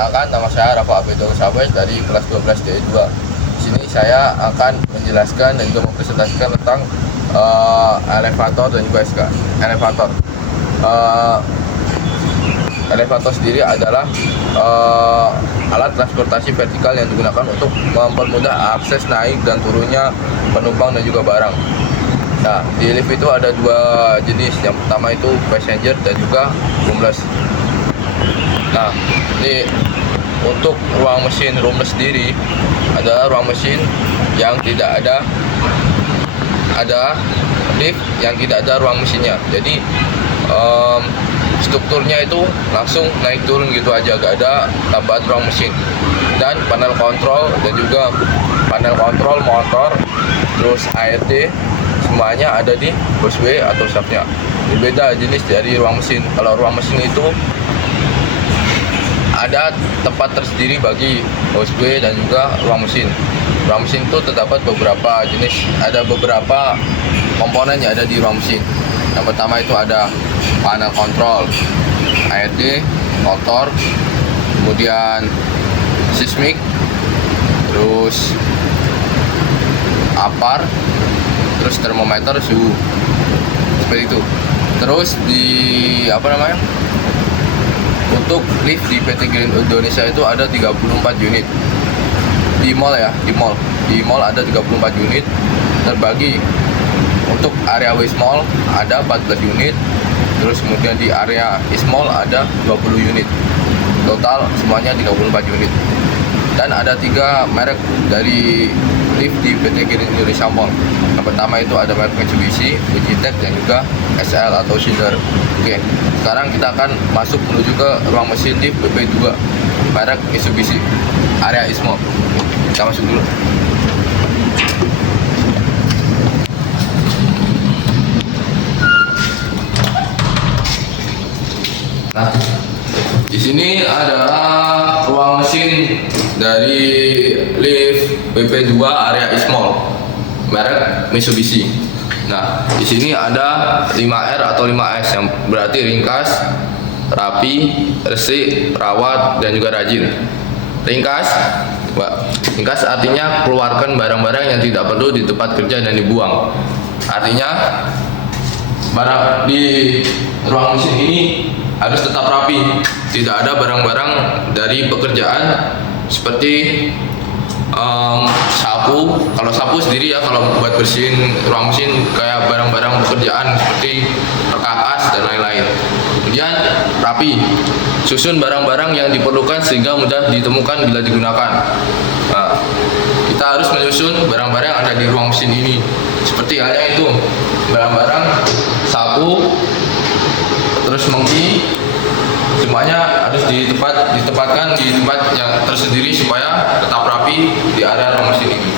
Perkenalkan, nama saya Rafa Abedul Sabes dari kelas 12 D2. Di sini saya akan menjelaskan dan juga mempresentasikan tentang elevator dan juga SK. Elevator sendiri adalah alat transportasi vertikal yang digunakan untuk mempermudah akses naik dan turunnya penumpang dan juga barang. Nah, di lift itu ada dua jenis. Yang pertama itu passenger dan juga roomless. Nah, ini untuk ruang mesin roomless sendiri adalah ruang mesin yang tidak ada lift, yang tidak ada ruang mesinnya. Jadi strukturnya itu langsung naik turun gitu aja, gak ada tambahan ruang mesin. Dan panel kontrol dan juga panel kontrol motor, terus ARD, semuanya ada di busway atau shaftnya. Berbeda jenis dari ruang mesin. Kalau ruang mesin itu ada tempat tersendiri bagi busway dan juga ruang mesin. Ruang mesin itu terdapat beberapa jenis, ada beberapa komponen yang ada di ruang mesin. Yang pertama itu ada panel kontrol, ARD, motor, kemudian seismik, terus apar, terus termometer suhu, seperti itu. Terus di untuk lift di PT Green Indonesia itu ada 34 unit. Di mall ya, di mall ada 34 unit, terbagi untuk area West Mall ada 14 unit, terus kemudian di area East Mall ada 20 unit. Total semuanya 34 unit. Dan ada 3 merek dari lift di PT Green Indonesia Mall. Yang pertama itu ada merek Mitsubishi, Fujitec, dan juga SL atau Schneider. Oke, sekarang kita akan masuk menuju ke ruang mesin lift BP2 merek Mitsubishi, area East Mall. Kita masuk dulu. Nah, di sini adalah ruang mesin dari lift BP2 area East Mall merek Mitsubishi. Nah, di sini ada 5R atau 5S yang berarti ringkas, rapi, resik, rawat, dan juga rajin. Ringkas artinya keluarkan barang-barang yang tidak perlu di tempat kerja dan dibuang. Artinya barang di ruang mesin ini harus tetap rapi, tidak ada barang-barang dari pekerjaan seperti sapu. Kalau sapu sendiri ya, kalau buat bersihin ruang mesin, kayak barang-barang pekerjaan seperti perkakas dan lain-lain. Kemudian rapi, susun barang-barang yang diperlukan sehingga mudah ditemukan bila digunakan. Nah, kita harus menyusun barang-barang yang ada di ruang mesin ini, seperti halnya itu barang-barang sapu, terus mengki, semuanya harus ditempatkan di tempat yang tersendiri supaya tetap rapi di area ruang mesin ini.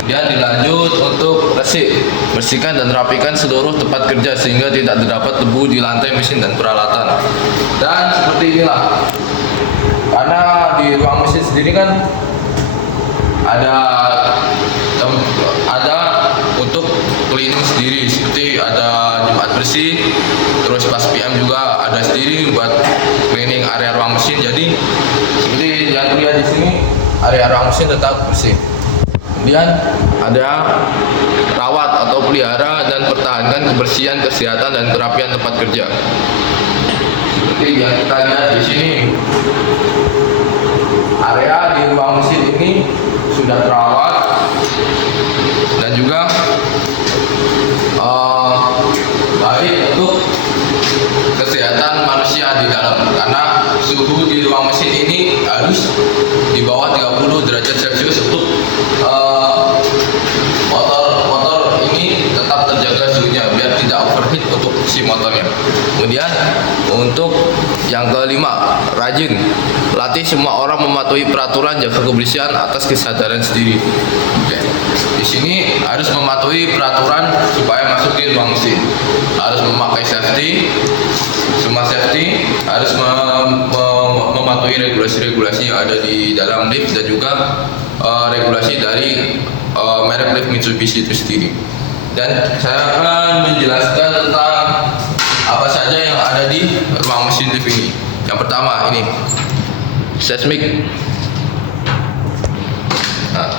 Kemudian dilanjut untuk resik, bersihkan dan rapikan seluruh tempat kerja sehingga tidak terdapat debu di lantai mesin dan peralatan. Dan seperti inilah, karena di ruang mesin sendiri kan ada untuk cleaning sendiri, seperti ada Jumat bersih, terus pas PM juga ada sendiri buat cleaning area ruang mesin. Jadi seperti yang terlihat di sini, area ruang mesin tetap bersih. Kemudian ada rawat atau pelihara dan pertahankan kebersihan, kesehatan, dan kerapian tempat kerja. Seperti yang kita lihat di sini, area di ruang mesin ini sudah terawat dan juga baik untuk kesehatan manusia di dalam, karena suhu di ruang mesin ini harus di bawah 30 derajat Celcius untuk motor ini tetap terjaga suhunya biar tidak overheat untuk si motornya. Kemudian untuk yang kelima, rajin. Latih semua orang mematuhi peraturan jaga kebersihan atas kesadaran sendiri. Oke. Di sini harus mematuhi peraturan supaya masuk di ruang mesin. Harus memakai safety, semua safety, harus mematuhi regulasi-regulasi yang ada di dalam lift dan juga regulasi dari merek lift Mitsubishi itu sendiri. Dan saya akan menjelaskan tentang apa saja yang ada di ruang mesin lift ini. Yang pertama ini seismik. Nah,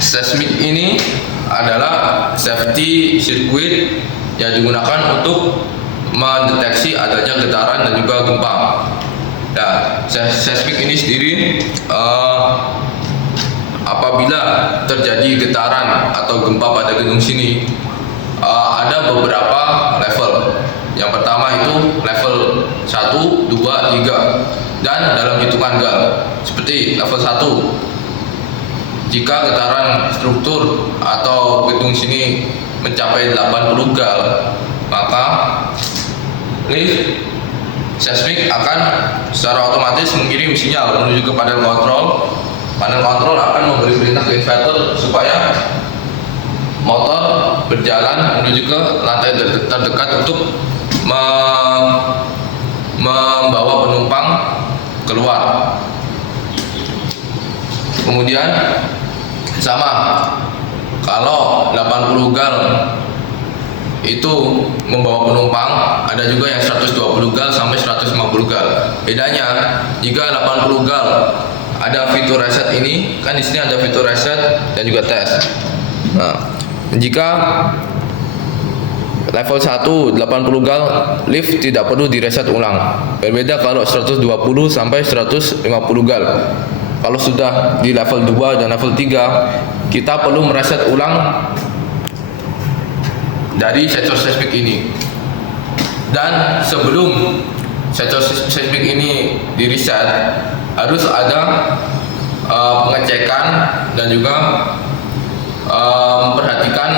seismik ini adalah safety circuit yang digunakan untuk mendeteksi adanya getaran dan juga gempa. Nah, seismik ini sendiri apabila terjadi getaran atau gempa pada gedung sini, ada beberapa level. Yang pertama itu level 1, 2, 3 dan dalam hitungan gal. Seperti level 1, jika getaran struktur atau gedung sini mencapai 80 gal, maka lift seismik akan secara otomatis mengirim sinyal menuju ke panel kontrol. Panel kontrol akan memberi perintah ke inverter supaya motor berjalan menuju ke lantai terdekat untuk membawa penumpang keluar. Kemudian sama, kalau 80 gal itu membawa penumpang, ada juga yang 120 gal sampai 150 gal. Bedanya, jika 80 gal ada fitur reset ini, kan di sini ada fitur reset dan juga tes. Nah, jika level 1 80 gal, lift tidak perlu direset ulang. Berbeda kalau 120 sampai 150 gal. Kalau sudah di level 2 dan level 3, kita perlu mereset ulang dari sensor seismik ini. Dan sebelum sensor seismik ini di reset, harus ada pengecekan dan juga memperhatikan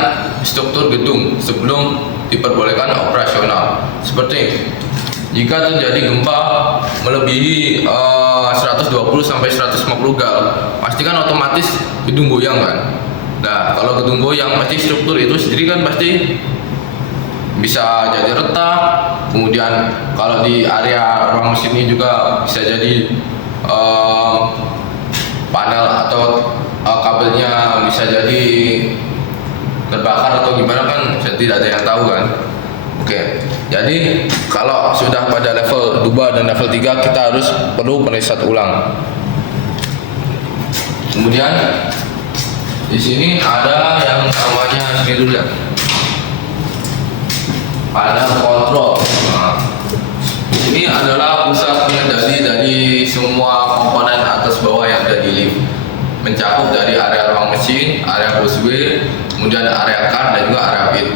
struktur gedung sebelum diperbolehkan operasional. Seperti jika terjadi gempa melebihi 120 sampai 150 gal, pastikan otomatis gedung goyang kan. Nah, kalau gedung goyang pasti struktur itu sendiri kan pasti bisa jadi retak. Kemudian kalau di area ruang mesin ini juga bisa jadi panel atau kabelnya bisa jadi terbakar atau gimana kan, tidak ada yang tahu kan. Oke, jadi kalau sudah pada level 2 dan level 3, kita harus perlu mereset ulang. Kemudian di sini ada yang namanya dulu ya, panel kontrol. Nah, ini adalah pusat pengendali dari semua komponen atas bawah yang ada di lift, mencakup dari area ruang mesin, area busway, kemudian area card dan juga area pit.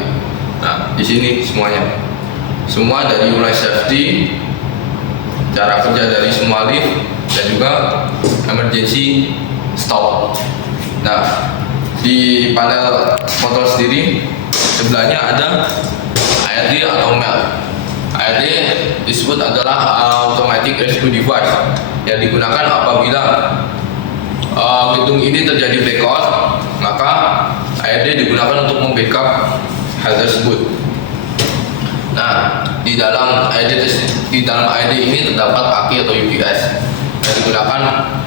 Nah, di sini semuanya, semua dari mulai safety, cara kerja dari semua lift, dan juga emergency stop. Nah, di panel motor sendiri sebelahnya ada ARD atau MEL. ARD disebut adalah automatic rescue device yang digunakan apabila gedung ini terjadi blackout, maka ARD digunakan untuk membackup hal tersebut. Nah, di dalam ARD ini terdapat aki atau UPS yang digunakan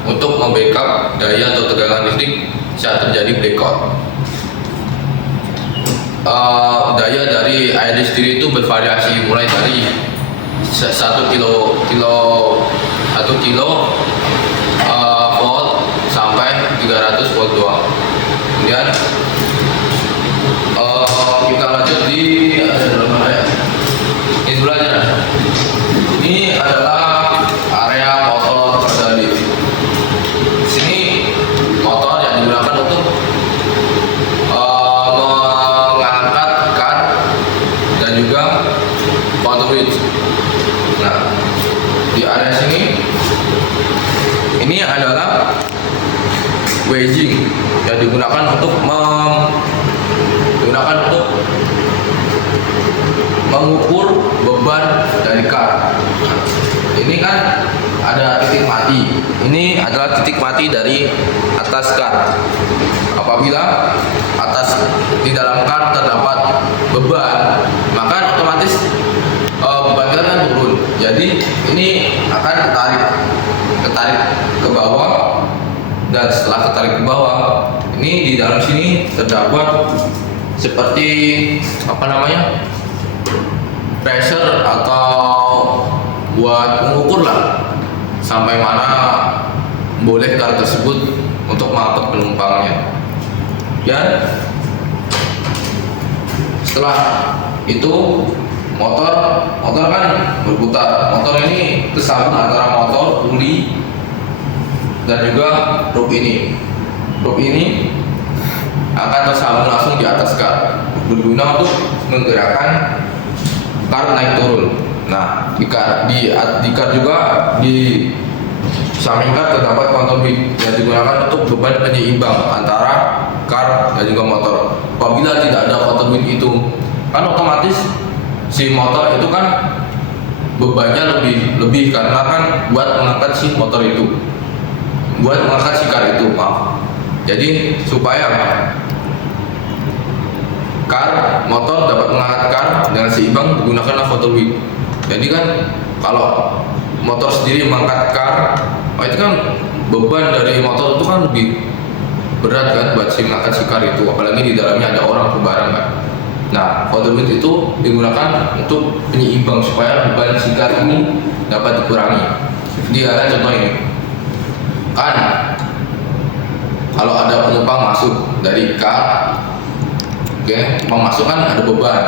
untuk membackup daya atau tegangan listrik saat terjadi blackout. Daya dari ARD sendiri itu bervariasi mulai dari 1 kilo volt sampai 300 volt doang. Kemudian kita lanjut di dalam mana ya? Ini sebelahnya. Ini adalah area motor pada lift. Di sini motor yang digunakan untuk mengangkat kar dan juga conduit. Nah, di area sini ini adalah wedging yang digunakan untuk mengukur beban dari kar. Nah, ini kan ada titik mati. Ini adalah titik mati dari atas kar. Apabila di dalam kar terdapat beban, maka otomatis beban kar kan turun. Jadi ini akan ketarik ke bawah, dan setelah ketarik ke bawah, ini di dalam sini terdapat seperti pressure atau buat mengukur lah sampai mana boleh car tersebut untuk mengangkut penumpangnya. Dan setelah itu motor kan berputar. Motor ini tersambung antara motor, puli, dan juga rub ini. Rub ini akan tersambung langsung di atas car, berguna untuk menggerakkan car naik turun. Nah, di car juga di samping car terdapat counter weight yang digunakan untuk beban penyeimbang antara car dan juga motor. Apabila tidak ada counter weight itu, kan otomatis si motor itu kan bebannya lebih karena kan buat mengangkat si motor itu, buat mengangkat si car itu, maaf. Jadi supaya motor dapat mengangkat car dengan seimbang, gunakanlah counter weight. Jadi kan kalau motor sendiri mengangkat car, itu kan beban dari motor itu kan lebih berat kan buat mengangkat si car itu, apalagi di dalamnya ada orang atau barang kan. Nah, counter weight itu digunakan untuk penyeimbang supaya beban si car ini dapat dikurangi. Jadi ada contoh ini kan, kalau ada penumpang masuk dari car, penumpang masuk kan ada beban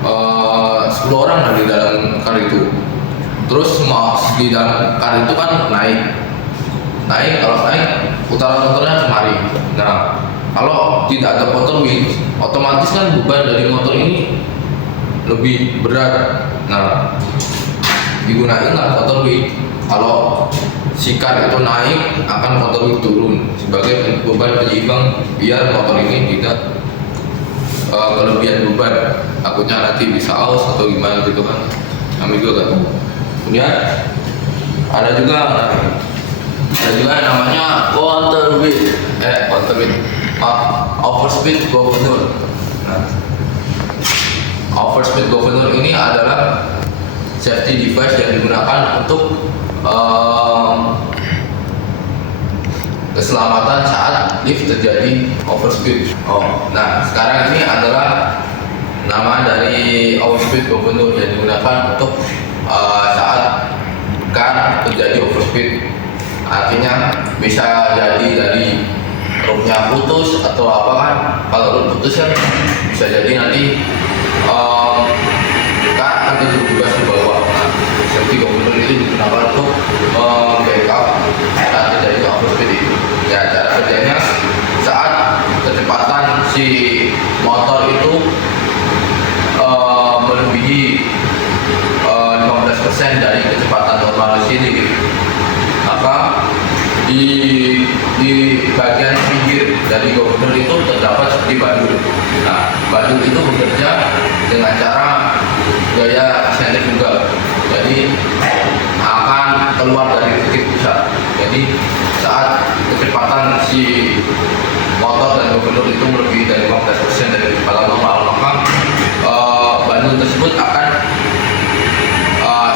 10 orang di dalam car itu. Terus di dalam car itu kan naik, kalau naik putaran-motornya kemari. Nah, kalau tidak ada counter weight, otomatis kan beban dari motor ini lebih berat. Nah, digunakan counter weight. Kalau si car itu naik, akan motor weight turun sebagai beban penyeimbang biar motor ini tidak kelebihan beban, takutnya nanti bisa aus atau gimana gitu kan, kami juga kan. Kemudian ada juga yang namanya counter weight, overspeed governor. Nah, overspeed governor ini adalah safety device yang digunakan untuk keselamatan saat lift terjadi overspeed. Nah sekarang ini adalah nama dari overspeed governor yang digunakan untuk saat car terjadi overspeed. Artinya bisa jadi dari rootnya putus atau apa kan. Kalau root putus kan bisa jadi nanti car akan terjebak di bawah. Nah, safety governor itu digunakan untuk backup saat terjadi overspeed itu. Ya, cara kerjanya saat kecepatan si motor itu melebihi 15% dari kecepatan normal di sini, maka di bagian pinggir dari governor itu terdapat seperti badul. Nah, badul itu bekerja dengan cara gaya sentrifugal. Jadi akan keluar dari titik pusat. Jadi saat kecepatan si motor dan governor itu melebihi dari 15% dari kecepatan normal, maka bandul tersebut akan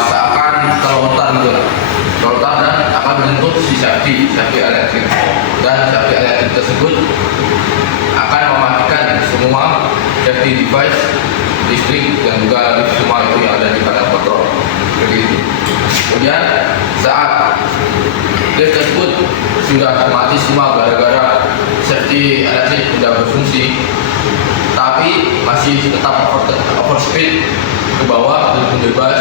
seakan terlontar dan akan menyentuh si safety elektrik, dan safety elektrik tersebut akan mematikan semua safety device listrik dan juga semua itu yang ada di panel kontrol. Begitu. Kemudian saat lift tersebut sudah mati semua gara-gara safety elektrik sudah berfungsi, tapi masih tetap overspeed ke bawah dan bebas,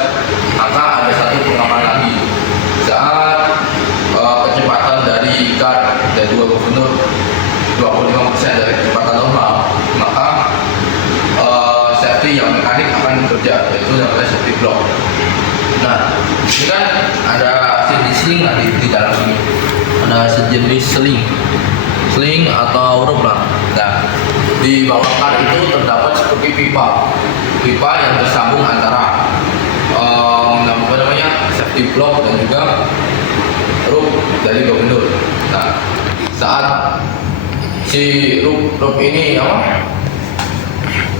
maka ada satu pengaman lagi. Saat kecepatan dari car dan juga governor 25% dari kecepatan normal, maka safety yang mekanik akan bekerja, yaitu namanya safety block. Nah, ini kan ada sejenis sling di dalam sini, ada sejenis sling atau rope lah. Nah, di bawah car itu terdapat seperti pipa yang tersambung antara safety block dan juga rope dari governor. Nah, saat si rope ini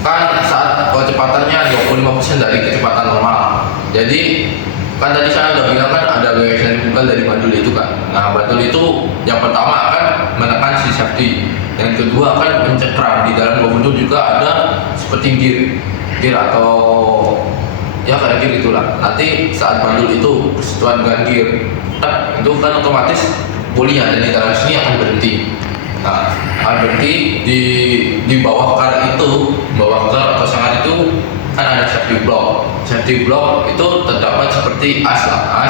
kan saat kecepatannya 25% dari kecepatan normal. Jadi kan tadi saya udah bilang kan ada gaya sentrifugal dari bandul itu kan. Nah, bandul itu yang pertama akan menekan si safety, yang kedua akan mencekram. Di dalam governor juga ada seperti gear atau Ya kayak gear itulah. Nanti saat mandul itu bersentuhan dengan gear, itu kan otomatis poli yang ada di dalam sini akan berhenti. Nah, akan berhenti di bawah kar itu, bawah kar atau sangat itu kan ada safety block. Safety block itu terdapat seperti as lah.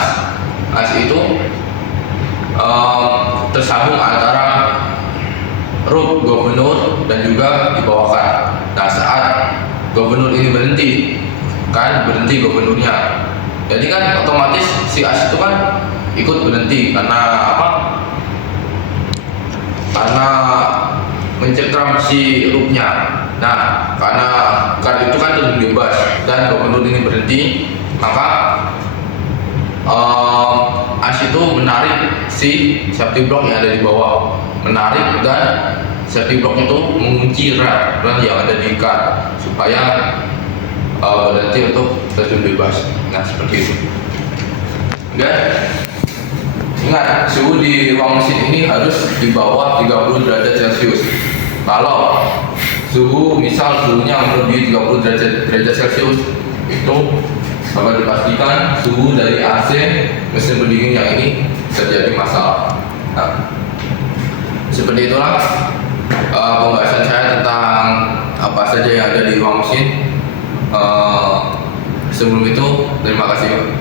As itu tersambung antara root governor dan juga di bawah kar. Nah, saat governor ini berhenti, kan berhenti gubernurnya, jadi kan otomatis si as itu kan ikut berhenti karena apa, karena mencekram si loopnya. Nah, karena kar itu kan terjun bebas dan gubernur ini berhenti, maka as itu menarik si safety block yang ada di bawah, menarik, dan safety block itu mengunci rem yang ada di kar supaya berhenti untuk terjun bebas. Nah, seperti itu. Dan ingat, suhu di ruang mesin ini harus di bawah 30 derajat Celcius. Kalau suhu, misal suhunya melebihi 30 derajat Celcius, itu dapat dipastikan suhu dari AC mesin pendingin yang ini terjadi masalah. Nah, seperti itulah pembahasan saya tentang apa saja yang ada di ruang mesin. Sebelum itu, terima kasih.